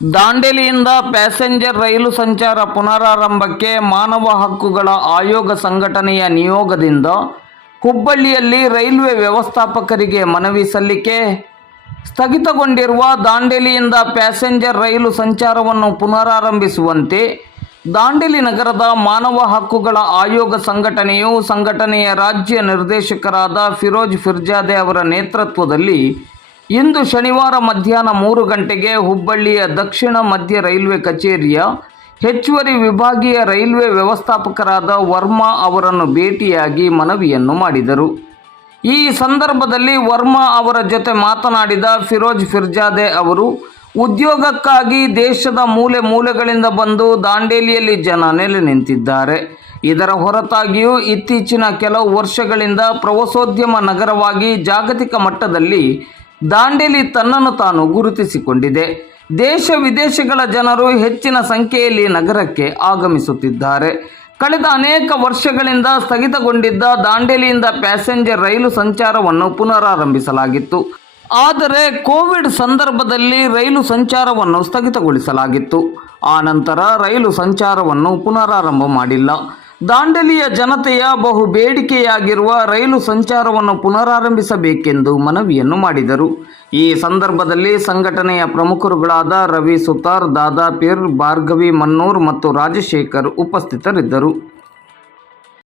ದಾಂಡೇಲಿಯಿಂದ passenger ರೈಲು ಸಂಚಾರ ಪುನರಾರಂಭಕ್ಕೆ ಮಾನವ ಹಕ್ಕುಗಳ ಆಯೋಗ ಸಂಘಟನೆಯ ನಿಯೋಗದಿಂದ ಹುಬ್ಬಳ್ಳಿಯಲ್ಲಿ ರೈಲ್ವೆ ವ್ಯವಸ್ಥಾಪಕರಿಗೆ ಮನವಿ ಸಲ್ಲಿಕೆ. ಸ್ಥಗಿತಗೊಂಡಿರುವ ದಾಂಡೇಲಿಯಿಂದ ಪ್ಯಾಸೆಂಜರ್ ರೈಲು ಸಂಚಾರವನ್ನು ಪುನರಾರಂಭಿಸುವಂತೆ ದಾಂಡೇಲಿ ನಗರದ ಮಾನವ ಹಕ್ಕುಗಳ ಆಯೋಗ ಸಂಘಟನೆಯು ಸಂಘಟನೆಯ ರಾಜ್ಯ ನಿರ್ದೇಶಕರಾದ ಫಿರೋಜ್ ಫಿರ್ಜಾದೆ ಅವರ ನೇತೃತ್ವದಲ್ಲಿ ಇಂದು ಶನಿವಾರ ಮಧ್ಯಾಹ್ನ ಮೂರು ಗಂಟೆಗೆ ಹುಬ್ಬಳ್ಳಿಯ ದಕ್ಷಿಣ ಮಧ್ಯ ರೈಲ್ವೆ ಕಚೇರಿಯ ಹೆಚ್ಚುವರಿ ವಿಭಾಗೀಯ ರೈಲ್ವೆ ವ್ಯವಸ್ಥಾಪಕರಾದ ವರ್ಮಾ ಅವರನ್ನು ಭೇಟಿಯಾಗಿ ಮನವಿಯನ್ನು ಮಾಡಿದರು. ಈ ಸಂದರ್ಭದಲ್ಲಿ ವರ್ಮಾ ಅವರ ಜೊತೆ ಮಾತನಾಡಿದ ಫಿರೋಜ್ ಫಿರ್ಜಾದೆ ಅವರು, ಉದ್ಯೋಗಕ್ಕಾಗಿ ದೇಶದ ಮೂಲೆ ಮೂಲೆಗಳಿಂದ ಬಂದು ದಾಂಡೇಲಿಯಲ್ಲಿ ಜನ ನೆಲೆ ನಿಂತಿದ್ದಾರೆ. ಇದರ ಹೊರತಾಗಿಯೂ ಇತ್ತೀಚಿನ ಕೆಲವು ವರ್ಷಗಳಿಂದ ಪ್ರವಾಸೋದ್ಯಮ ನಗರವಾಗಿ ಜಾಗತಿಕ ಮಟ್ಟದಲ್ಲಿ ದಾಂಡೇಲಿ ತನ್ನನ್ನು ತಾನು ಗುರುತಿಸಿಕೊಂಡಿದೆ. ದೇಶ ವಿದೇಶಗಳ ಜನರು ಹೆಚ್ಚಿನ ಸಂಖ್ಯೆಯಲ್ಲಿ ನಗರಕ್ಕೆ ಆಗಮಿಸುತ್ತಿದ್ದಾರೆ. ಕಳೆದ ಅನೇಕ ವರ್ಷಗಳಿಂದ ಸ್ಥಗಿತಗೊಂಡಿದ್ದ ದಾಂಡೇಲಿಯಿಂದ ಪ್ಯಾಸೆಂಜರ್ ರೈಲು ಸಂಚಾರವನ್ನು ಪುನರಾರಂಭಿಸಲಾಗಿತ್ತು. ಆದರೆ ಕೋವಿಡ್ ಸಂದರ್ಭದಲ್ಲಿ ರೈಲು ಸಂಚಾರವನ್ನು ಸ್ಥಗಿತಗೊಳಿಸಲಾಗಿತ್ತು. ಆ ನಂತರ ರೈಲು ಸಂಚಾರವನ್ನು ಪುನರಾರಂಭ ಮಾಡಿಲ್ಲ. ದಾಂಡೇಲಿಯ ಜನತೆಯ ಬಹು ಬೇಡಿಕೆಯಾಗಿರುವ ರೈಲು ಸಂಚಾರವನ್ನು ಪುನರಾರಂಭಿಸಬೇಕೆಂದು ಮನವಿಯನ್ನು ಮಾಡಿದರು. ಈ ಸಂದರ್ಭದಲ್ಲಿ ಸಂಘಟನೆಯ ಪ್ರಮುಖರುಗಳಾದ ರವಿ ಸುತಾರ್ ದಾದಾಪೀರ್ ಭಾರ್ಗವಿ ಮನ್ನೂರ್ ಮತ್ತು ರಾಜಶೇಖರ್ ಉಪಸ್ಥಿತರಿದ್ದರು.